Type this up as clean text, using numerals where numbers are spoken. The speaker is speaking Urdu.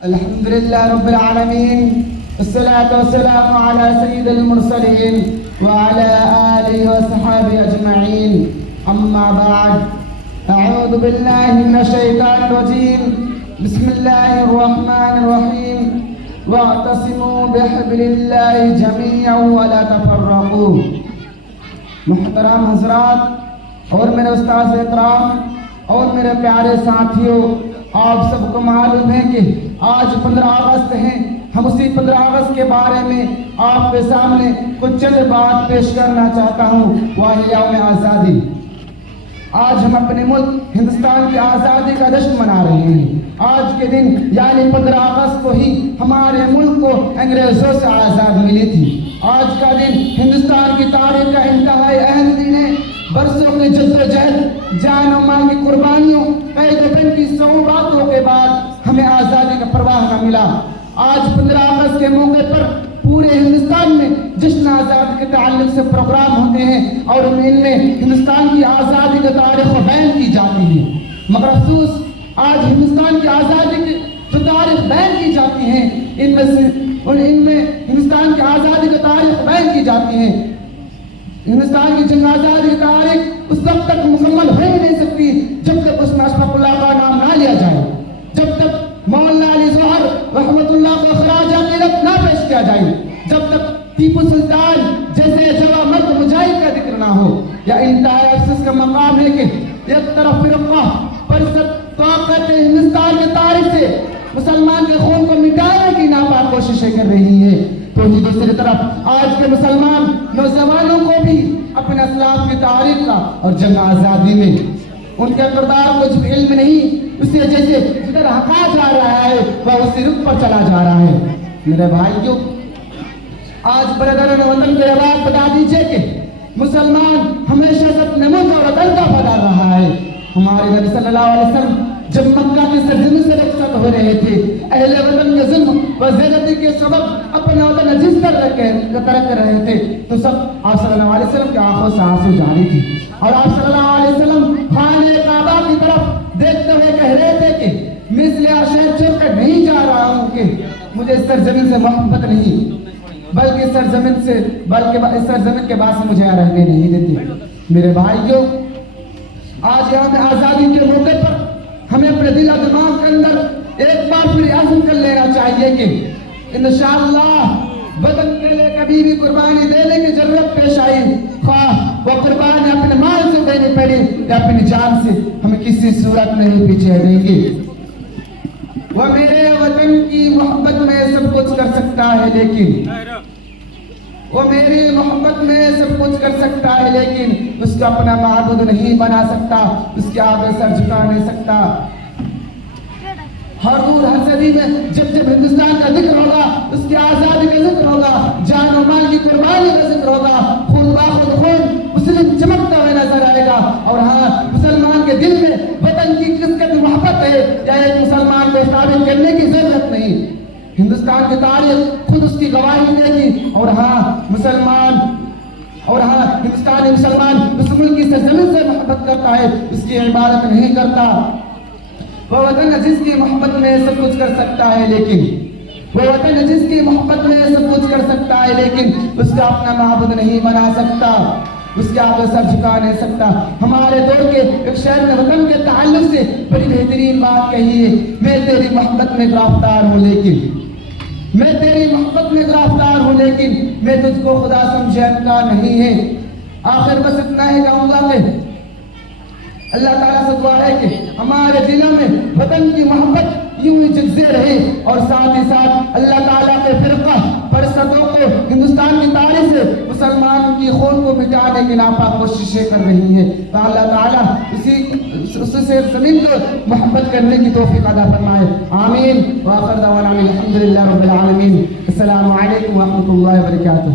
الحمد لله رب العالمين، والصلاة والسلام على سيد المرسلين وعلى آله وصحبه أجمعين. أما بعد، أعوذ بالله من الشيطان الرجيم. بسم الله الرحمن الرحيم. واعتصموا بحبل الله جميعا ولا تفرقوا. محترم حضرات اور میرے استاذ اکرام اور میرے پیارے ساتھیوں، آپ سب کو معلوم ہے کہ آج 15 اگست ہے. ہم اسی 15 اگست کے بارے میں آپ کے سامنے کچھ چند بات پیش کرنا چاہتا ہوں. وہ ہے یوم آزادی. آج ہم اپنے ملک ہندوستان کی آزادی کا جشن منا رہے ہیں. آج کے دن یعنی 15 اگست کو ہی ہمارے ملک کو انگریزوں سے آزاد ملی تھی. آج کا دن ہندوستان کی تاریخ کا انتہائی اہم دن ہے. برسوں کی جدوجہد، جان و مال کی قربانیوں، قید و بند کی صعوباتوں کے بعد ہمیں آزادی کا پرواہ نہ ملا. آج 15 اگست کے موقع پر پورے ہندوستان میں جشن آزادی کے تعلق سے پروگرام ہوتے ہیں اور ان میں ہندوستان کی آزادی کا تاریخ بیان کی جاتی ہے. مگر افسوس، آج ہندوستان کی آزادی کی جو تاریخ بیان کی جاتی ہے ان میں ہندوستان کی آزادی کا تاریخ بیان کی جاتی ہے. ہندوستان کی جنگ آزادی کی تاریخ اس وقت تک مکمل ہو ہی نہیں سکتی جب تک اس میں اشفاق اللہ کا نام نہ لیا جائے، جب تک مولانا علی ظہر رحمت اللہ کو خراج عقیدت نہ پیش کیا جائے، جب تک ٹیپو سلطان جیسے جوان مرد مجاہد کا ذکر نہ ہو. یا انتہائی افسوس کا مقام ہے کہ ایک طرف فرقہ پرست طاقت ہندوستان کی تاریخ سے مسلمان کے خون کو مٹانے کی ناپاک کوششیں کر رہی ہے، تو دوسری طرف آج کے مسلمان نوجوانوں کو بھی اپنے اسلاف کی تاریخ کا اور جنگ آزادی میں ان کے کردار کو جو علم نہیں، اسے جیسے جدھر ہکا جا رہا ہے وہ اسی رخ پر چلا جا رہا ہے. میرے بھائیوں، آج برادران وطن کے آواز بتا دیجئے کہ مسلمان ہمیشہ سے اپنے ملک اور وطن کا فدا رہا ہے. ہمارے نبی صلی اللہ علیہ وسلم جب مکہ کی سرزمین سے رخصت ہو رہے تھے، اہل وطن کے ظلم و زیادتی کے سبب اپنا وطن عزیز ترک کر رہے تھے، تو سب آپ صلی اللہ علیہ وسلم کی آنکھوں سے آنسو جاری تھی. اور آپ صلی اللہ علیہ وسلم خانہ کعبہ کی طرف دیکھتے ہوئے کہہ رہے تھے کہ میں اس لیے شہر چھوڑ کر نہیں جا رہا ہوں کہ مجھے اس سرزمین سے محبت نہیں، بلکہ اس سرزمین کے بعد سے مجھے رہنے نہیں دیتی. میرے بھائیوں، آج یوم آزادی کے موقع پر ہمیں اپنے دل و دماغ کے اندر ایک بار پھر عزم کر لینا چاہیے کہ انشاءاللہ وطن کے لیے کبھی بھی قربانی دینے کی ضرورت پیش آئی، خواہ وہ قربانی اپنے مال سے دینی پڑی یا اپنی جان سے، ہمیں کسی صورت میں ہی پیچھے دیں گے. وہ میرے وطن کی محبت میں سب کچھ کر سکتا ہے لیکن وہ میری محبت میں سب کچھ کر سکتا ہے لیکن اس کو اپنا معبود نہیں بنا سکتا، اس کے آگے سر جھکا نہیں سکتا. ہر دور ہر صدی میں جب جب ہندوستان کا ذکر ہوگا، اس کی آزادی کا ذکر ہوگا، جان و مال کی قربانی کا ذکر ہوگا، خون باخود خون مسلم چمکتا ہوا نظر آئے گا. اور ہاں، مسلمان کے دل میں وطن کی کس قدر محبت ہے یا ایک مسلمان کو ثابت کرنے کی ضرورت نہیں. ہندوستان کی تاریخ خود اس کی گواہی دے گی. اور ہاں، ہندوستانی مسلمان اس ملک کی سرزمین سے محبت کرتا ہے، اس کی عبادت نہیں کرتا. وہ وطن جس کی محبت میں سب کچھ کر سکتا ہے لیکن اس کا اپنا معبود نہیں بنا سکتا، اس کے آگے سر جھکا نہیں سکتا. ہمارے دور کے ایک شہر نے وطن کے تعلق سے بڑی بہترین بات کہی ہے: میں تیری محبت میں گرفتار ہوں لیکن میں تجھ کو خدا سمجھے کا نہیں ہے. آخر بس اتنا ہی کہوں گا کہ اللہ تعالیٰ سے دعا ہے کہ ہمارے دلوں میں وطن کی محبت یوں ہی جگزے رہے، اور ساتھ ہی ساتھ اللہ تعالیٰ کے فرقہ پرستوں کو ہندوستان کی تاریخ سے مسلمانوں کی خون کو مٹانے کی ناپاک کوششیں کر رہی ہے. تو اللہ تعالیٰ اسی زمین کو محبت کرنے کی توفیق عطا فرمائے. آمین. وآخر دعوانا الحمدللہ رب العالمین. السلام علیکم ورحمۃ اللہ وبرکاتہ.